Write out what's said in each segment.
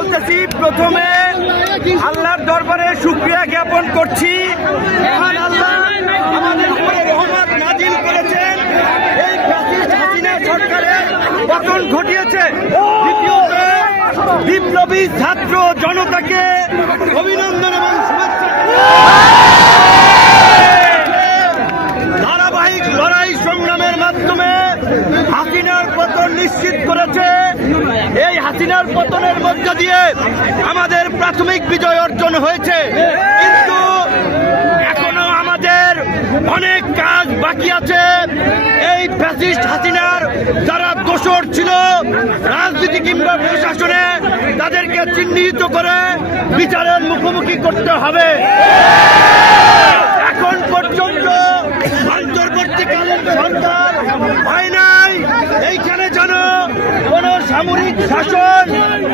বলতেছি প্রথমে আল্লাহর দরবারে শুক্রিয়া জ্ঞাপন করছি। বিপ্লবী ছাত্র জনতাকে অভিনন্দন এবং শুভেচ্ছা ধারাবাহিক লড়াই সংগ্রামের মাধ্যমে হাসিনার পতন নিশ্চিত করেছে এই হাসিনার পতনের মধ্য দিয়ে আমাদের প্রাথমিক বিজয় অর্জন হয়েছে। কিন্তু এখনও আমাদের অনেক কাজ বাকি আছে। এই ফ্যাসিস্ট হাসিনার যারা দোষর ছিল, রাজনীতি কিংবা প্রশাসনে তাদেরকে চিহ্নিত করে বিচারের মুখোমুখি করতে হবে এখন পর্যন্ত অন্তর্বর্তীকালীন সরকার হয় নাই এইখানে যেন কোন সামরিক শাসন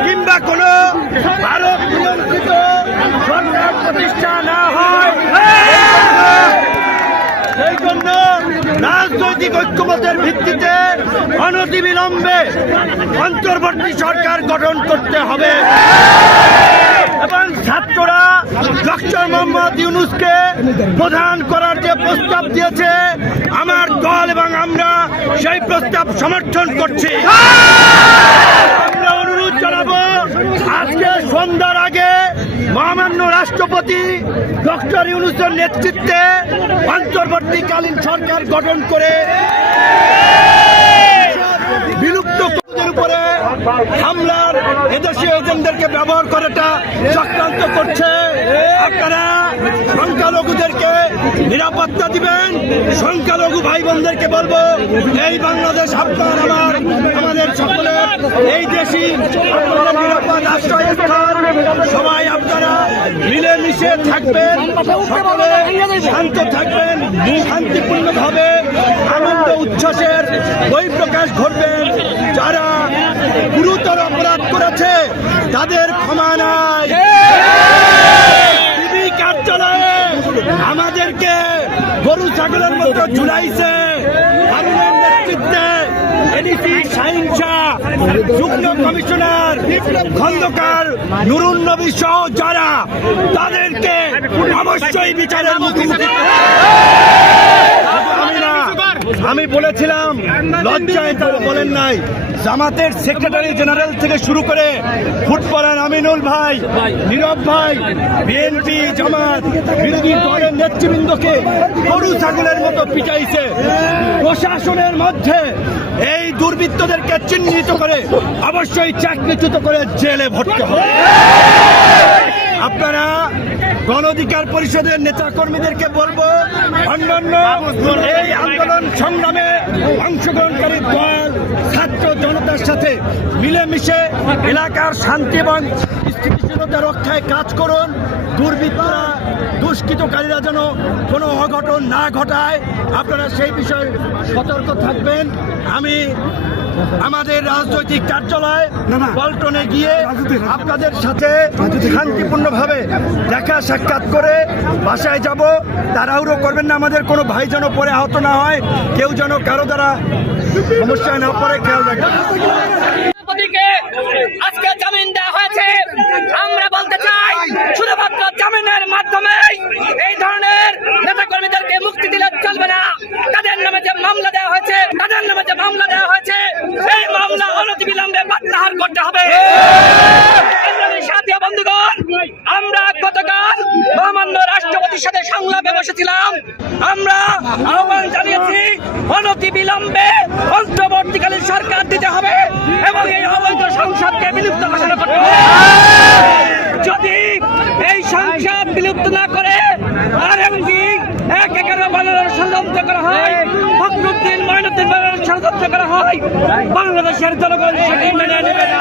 কিংবা কোন ভারত নিয়ন্ত্রিত সরকার প্রতিষ্ঠা না হয় এই জন্য রাজনৈতিক ঐক্যমতের ভিত্তিতে অনতিবিলম্বে অন্তর্বর্তী সরকার গঠন করতে হবে। এবং ছাত্ররা ডক্টর মোহাম্মদ ইউনুসকে প্রধান করার যে প্রস্তাব দিয়েছে, আমার দল এবং আমরা সেই প্রস্তাব সমর্থন করছি। ডক্টর ইউনুসের নেতৃত্বে অন্তর্বর্তীকালীন সরকার গঠন করে বিলুপ্ত উপরে হামলার এদেশীয় এজেন্টদেরকে ব্যবহার করাটা চক্রান্ত করছে। আপনারা সংখ্যালঘুদেরকে নিরাপত্তা দিবেন, সংখ্যালঘু ভাই বোনদেরকে বলব, এই বাংলাদেশ আপনার, আমার, আমাদের সকলের, এই দেশি সবাই আপনারা মিলেমিশে থাকবেন, সকলে শান্ত থাকবেন, শান্তিপূর্ণভাবে আনন্দ উচ্ছ্বাসের বই প্রকাশ ঘটবেন। যারা গুরুতর অপরাধ করেছে, তাদের ক্ষমা নাই। টিভি কার্যালয়ে আমাদেরকে গরু ছাগলের মতো ঝুলাইছে। যুগ্ম কমিশনার খন্দকার নুরুন নবী সহ যারা তাদেরকে অবশ্যই বিচারের মুখোমুখি আমি বলেছিলাম, লজ্জায় তারা বলেন নাই, জামাতের সেক্রেটারি জেনারেল থেকে শুরু করে ফুটবলার আমিনুল ভাই, নীরব ভাই, বিএনপি জামাত, বিরোধী দলের নেতৃবৃন্দকে গরু ছাগলের মতো পিটাইছে। প্রশাসনের মধ্যে এই দুর্বৃত্তদেরকে চিহ্নিত করে অবশ্যই চাকরিচ্যুত করে জেলে ভর্তি হবে। আপনারা গণ অধিকার পরিষদের নেতা কর্মীদেরকে বলব, অন্যান্য এই আন্দোলন সংগ্রামে অংশগ্রহণকারী দল, ছাত্র জনতার সাথে মিলেমিশে এলাকার শান্তি এবং স্থিতিশীলতা রক্ষায় কাজ করুন। দুর্বৃত্তরা দুষ্কৃতকারীরা যেন কোনো অঘটন না ঘটায় আপনারা সেই বিষয়ে সতর্ক থাকবেন। আমি আমাদের রাজনৈতিক কার্যালয় পল্টনে গিয়ে আপনাদের সাথে শান্তিপূর্ণভাবে দেখা সাক্ষাৎ করে বাসায় যাব। তাড়াহুড়ো করবেন না আমাদের কোনো ভাই যেন পরে আহত না হয় কেউ যেন কারও দ্বারা সমস্যায় না পড়ে খেয়াল রাখবেন। রাষ্ট্রপতিকে আজকে জামিন দেওয়া হয়েছে। আমরা বলতে চাই শুধুমাত্র জামিনের মাধ্যমে এই ধরনের নেতা কর্মীদেরকে মুক্তি দিলে চলবে না। তাদের নামে যে মামলা দেওয়া হয়েছে তাদের নামে যে মামলা দেওয়া হয়েছে সেই মামলা অনতিবিলম্বে প্রত্যাহার করতে হবে। সাথী বন্ধুগণ রাষ্ট্রপতির সাথে সংলাপে বসেছিলাম। আমরা আহ্বান জানিয়েছি অনতি বিলম্বে অন্তর্বর্তীকালীন সরকার দিতে হবে এবং এই অবৈধ সংসদকে বিলুপ্ত ঘোষণা করতে হবে। যদি এই সংসদ বিলুপ্ত না করে আর এমনকি এক এগারো বানানোর ষড়যন্ত্র করা হয়, ফখরুদ্দিন ময়নুদ্দিন বানানোর ষড়যন্ত্র করা হয়, বাংলাদেশের জনগণ সেটি মেনে নেবে না।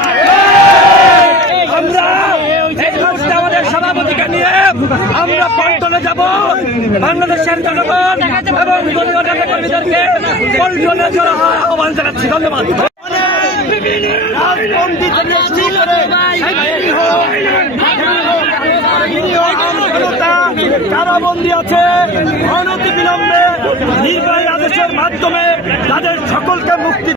আমরা নিয়ে আমরা পল্টনে যাব, বাংলাদেশের জনগণ এবং দলীয় নেতা কর্মীদেরকে পল্টনে জড়ো হওয়ার আহ্বান জানাচ্ছি। ধন্যবাদ। কারাবন্দী আছে অনতি বিলম্বে নির্বাহী আদেশের মাধ্যমে তাদের সকলকে মুক্তি